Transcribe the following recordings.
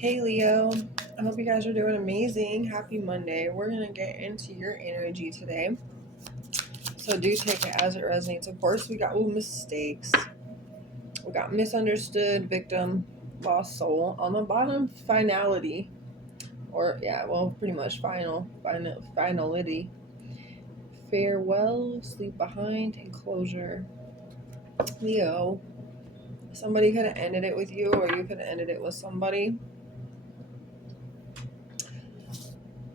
Hey Leo, I hope you guys are doing amazing. Happy Monday. We're going to get into your energy today. So do take it as it resonates. Of course, we got mistakes. We got misunderstood, victim, lost soul. On the bottom, finality. Pretty much finality. Farewell, sleep behind, and closure. Leo, somebody could have ended it with you, or you could have ended it with somebody.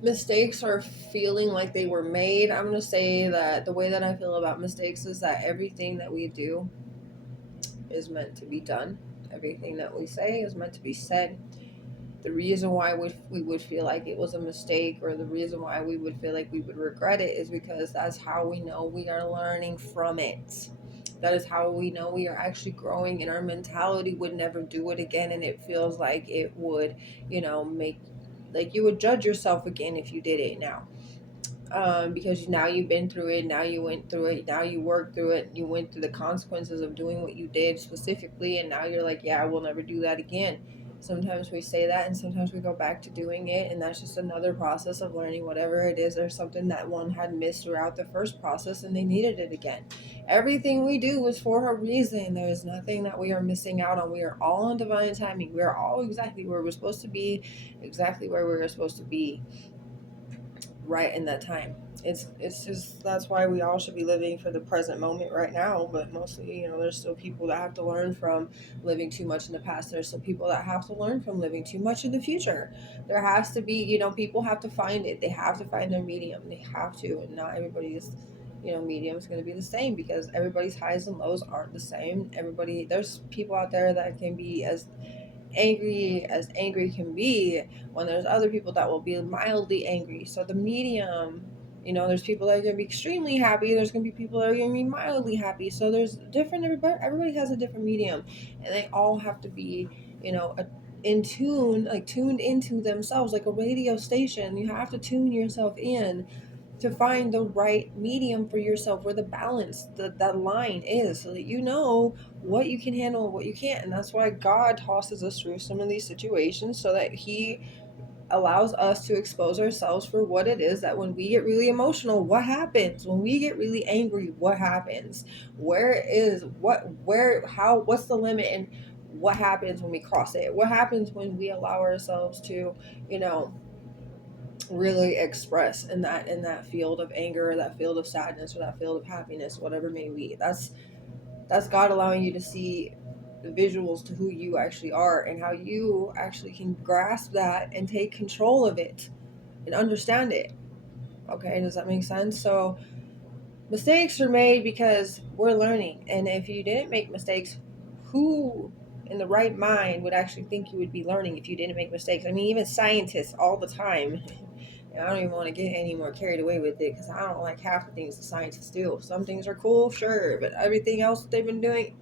Mistakes are feeling like they were made. I'm going to say that the way that I feel about mistakes is that everything that we do is meant to be done. Everything that we say is meant to be said. The reason why we would feel like it was a mistake, or the reason why we would feel like we would regret it, is because that's how we know we are learning from it. That is how we know we are actually growing, and our mentality would never do it again. And it feels like it would, make like you would judge yourself again if you did it now. Because now you've been through it, now you went through it, now you worked through it, you went through the consequences of doing what you did specifically, and now you're like, yeah, I will never do that again. Sometimes we say that, and sometimes we go back to doing it, and that's just another process of learning whatever it is. There's something that one had missed throughout the first process, and they needed it again. Everything we do is for a reason. There is nothing that we are missing out on. We are all on divine timing. We are all exactly where we're supposed to be, exactly where we're supposed to be, right in that time. It's just, that's why we all should be living for the present moment right now. But mostly, there's still people that have to learn from living too much in the past. There's still people that have to learn from living too much in the future. There has to be, people have to find it. They have to find their medium. They have to. And not everybody's medium is going to be the same, because everybody's highs and lows aren't the same. There's people out there that can be as angry can be, when there's other people that will be mildly angry. So the medium, there's people that are going to be extremely happy, there's going to be people that are going to be mildly happy. So there's different, everybody has a different medium, and they all have to be in tune, like tuned into themselves, like a radio station. You have to tune yourself in to find the right medium for yourself, where the balance, that line is, so that you know what you can handle and what you can't. And that's why God tosses us through some of these situations, so that He allows us to expose ourselves for what it is. That when we get really emotional, what happens? When we get really angry, what happens? What's the limit, and what happens when we cross it? What happens when we allow ourselves to, really express in that field of anger, or that field of sadness, or that field of happiness, whatever it may be? That's God allowing you to see the visuals to who you actually are, and how you actually can grasp that and take control of it and understand it. Okay, does that make sense? So mistakes are made because we're learning. And if you didn't make mistakes, who in the right mind would actually think you would be learning if you didn't make mistakes? I mean, even scientists all the time. And I don't even want to get any more carried away with it, because I don't like half the things the scientists do. Some things are cool, sure, but everything else that they've been doing,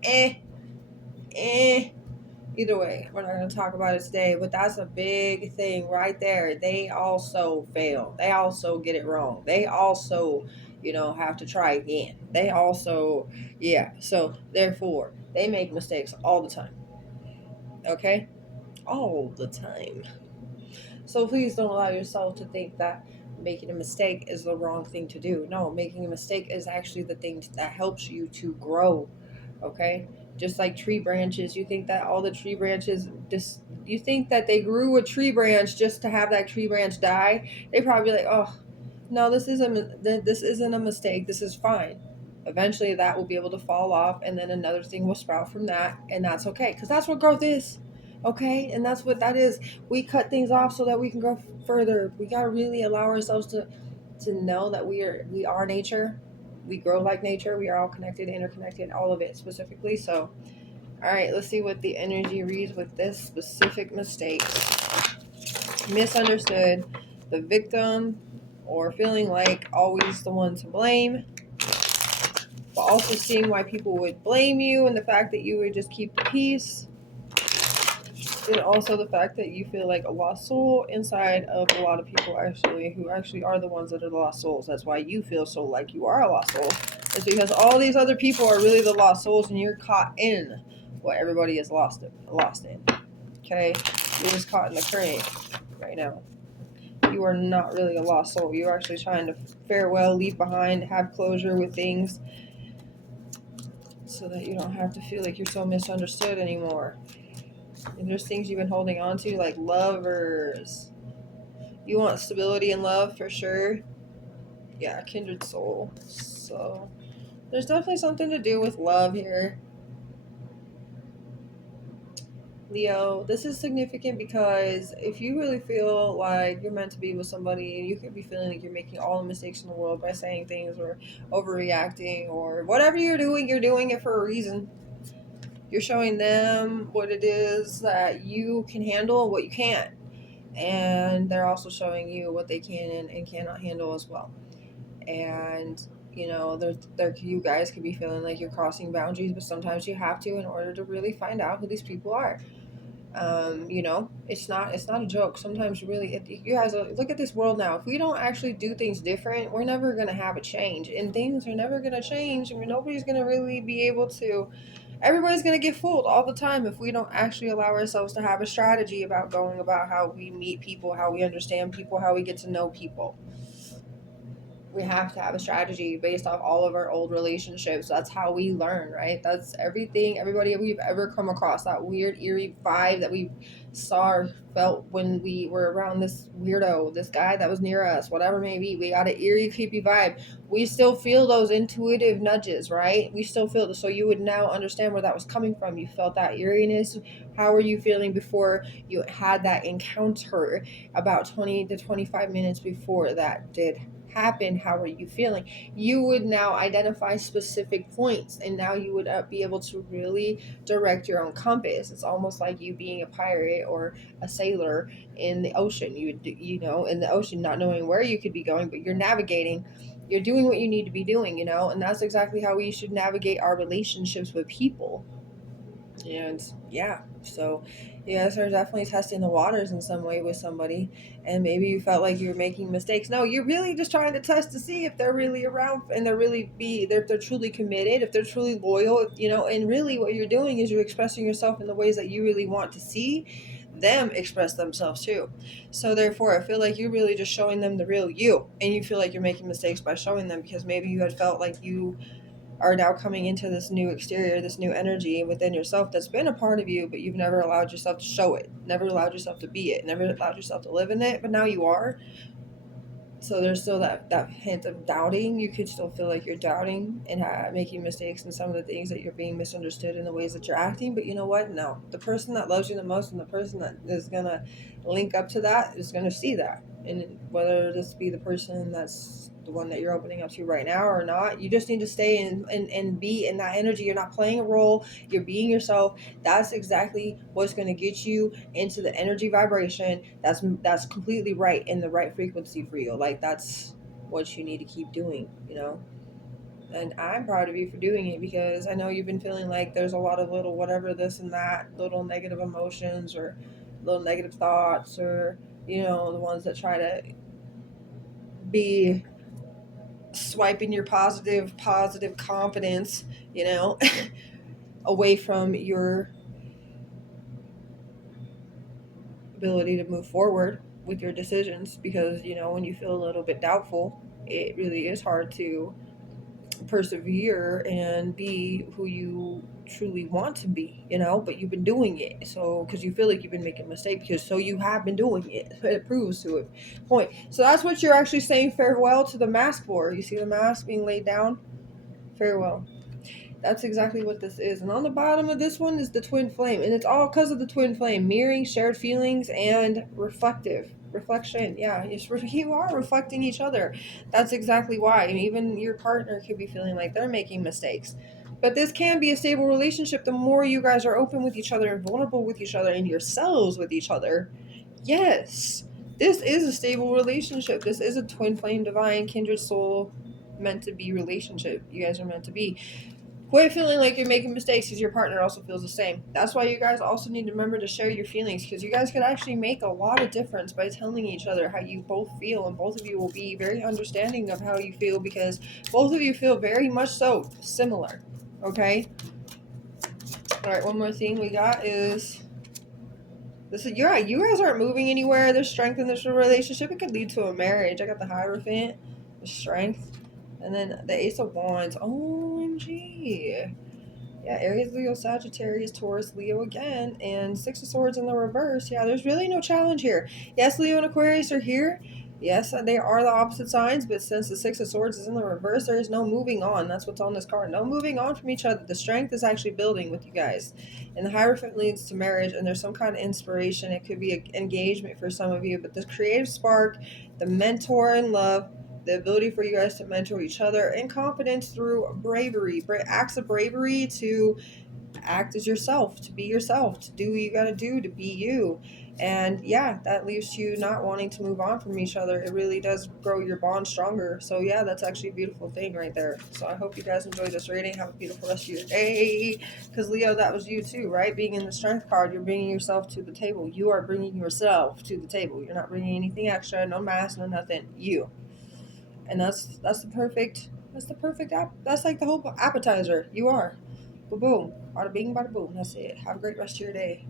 Either way, we're not going to talk about it today, but that's a big thing right there. They also fail. They also get it wrong. They also, have to try again. They also, so therefore, they make mistakes all the time. Okay? All the time. So please don't allow yourself to think that making a mistake is the wrong thing to do. No, making a mistake is actually the thing that helps you to grow. Okay? Just like tree branches, you think that all the tree branches, you think that they grew a tree branch just to have that tree branch die? They probably be like, oh, no, this isn't a mistake. This is fine. Eventually, that will be able to fall off, and then another thing will sprout from that, and that's okay, because that's what growth is. Okay, and that's what that is. We cut things off so that we can grow further. We gotta really allow ourselves to know that we are nature. We grow like nature. We are all connected, interconnected, all of it specifically. So, all right, let's see what the energy reads with this specific mistake. Misunderstood, the victim, or feeling like always the one to blame, but also seeing why people would blame you, and the fact that you would just keep the peace. And also the fact that you feel like a lost soul inside of a lot of people, who actually are the ones that are the lost souls. That's why you feel so like you are a lost soul. It's because all these other people are really the lost souls, and you're caught in what everybody is lost in. Okay? You're just caught in the current right now. You are not really a lost soul. You're actually trying to farewell, leave behind, have closure with things so that you don't have to feel like you're so misunderstood anymore. And there's things you've been holding on to, like lovers. You want stability and love for sure. Yeah, kindred soul. So there's definitely something to do with love here. Leo, this is significant because if you really feel like you're meant to be with somebody and you could be feeling like you're making all the mistakes in the world by saying things or overreacting or whatever you're doing it for a reason. You're showing them what it is that you can handle and what you can't. And they're also showing you what they can and cannot handle as well. And you know, you guys could be feeling like you're crossing boundaries, but sometimes you have to in order to really find out who these people are. You know, it's not a joke. Sometimes really, you guys look at this world now. If we don't actually do things different, we're never gonna have a change, and things are never gonna change. I mean, nobody's gonna really be able to. Everybody's gonna get fooled all the time if we don't actually allow ourselves to have a strategy about going about how we meet people, how we understand people, how we get to know people. We have to have a strategy based off all of our old relationships. That's how we learn, right? That's everything, everybody we've ever come across, that weird, eerie vibe that we saw or felt when we were around this weirdo, this guy that was near us, whatever it may be. We got an eerie, creepy vibe. We still feel those intuitive nudges, right? We still feel this. So you would now understand where that was coming from. You felt that eeriness. How were you feeling before you had that encounter about 20 to 25 minutes before that did happen? How are you feeling? You would now identify specific points, and now you would be able to really direct your own compass. It's almost like you being a pirate or a sailor in the ocean. You know, in the ocean, not knowing where you could be going, but you're navigating. You're doing what you need to be doing, you know, and that's exactly how we should navigate our relationships with people. And yeah, so you guys are definitely testing the waters in some way with somebody, and maybe you felt like you were making mistakes. No, you're really just trying to test to see if they're really around and they're truly committed, if they're truly loyal, if, you know. And really what you're doing is you're expressing yourself in the ways that you really want to see them express themselves too. So therefore I feel like you're really just showing them the real you, and you feel like you're making mistakes by showing them because maybe you had felt like you are now coming into this new exterior, this new energy within yourself that's been a part of you, but you've never allowed yourself to show it, never allowed yourself to be it, never allowed yourself to live in it, but now you are. So there's still that hint of doubting. You could still feel like you're doubting and making mistakes in some of the things that you're being misunderstood in the ways that you're acting. But you know what? No. The person that loves you the most and the person that is going to link up to that is going to see that. And whether this be the person that's the one that you're opening up to right now or not, you just need to stay and be in that energy. You're not playing a role. You're being yourself. That's exactly what's going to get you into the energy vibration that's completely right, in the right frequency for you. Like, that's what you need to keep doing, you know. And I'm proud of you for doing it, because I know you've been feeling like there's a lot of little whatever this and that, little negative emotions or little negative thoughts, or you know, the ones that try to be swiping your positive confidence, you know, away from your ability to move forward with your decisions. Because you know, when you feel a little bit doubtful, it really is hard to persevere and be who you truly want to be, you know. But you've been doing it, so because you feel like you've been making mistakes, because so you have been doing it. It proves to a point. So that's what you're actually saying farewell to the mask for. You see the mask being laid down? Farewell. That's exactly what this is. And on the bottom of this one is the twin flame. And it's all because of the twin flame. Mirroring, shared feelings, and reflection. Yeah, you are reflecting each other. That's exactly why. And even your partner could be feeling like they're making mistakes. But this can be a stable relationship the more you guys are open with each other and vulnerable with each other and yourselves with each other. Yes, this is a stable relationship. This is a twin flame, divine, kindred soul, meant to be relationship. You guys are meant to be. Quit feeling like you're making mistakes, because your partner also feels the same. That's why you guys also need to remember to share your feelings, because you guys could actually make a lot of difference by telling each other how you both feel, and both of you will be very understanding of how you feel, because both of you feel very much so similar. Okay? Alright, one more thing we got is This is, you're right. You guys aren't moving anywhere. There's strength in this relationship. It could lead to a marriage. I got the Hierophant, the strength, and then the Ace of Wands. OMG. Yeah, Aries, Leo, Sagittarius, Taurus, Leo again, and Six of Swords in the reverse. Yeah, there's really no challenge here. Yes, Leo and Aquarius are here. Yes, they are the opposite signs, but since the Six of Swords is in the reverse, there is no moving on. That's what's on this card. No moving on from each other. The strength is actually building with you guys. And the Hierophant leads to marriage, and there's some kind of inspiration. It could be an engagement for some of you, but the creative spark, the mentor in love, the ability for you guys to mentor each other, and confidence through bravery, acts of bravery to act as yourself, to be yourself, to do what you got to do to be you. And yeah, that leaves you not wanting to move on from each other. It really does grow your bond stronger. So yeah, that's actually a beautiful thing right there. So I hope you guys enjoyed this reading. Have a beautiful rest of your day. Because Leo, that was you too, right? Being in the strength card, you're bringing yourself to the table. You are bringing yourself to the table. You're not bringing anything extra, no mask, no nothing. You. And that's the perfect that's like the whole appetizer. You are. Boom boom. Bada bing, bada boom. That's it. Have a great rest of your day.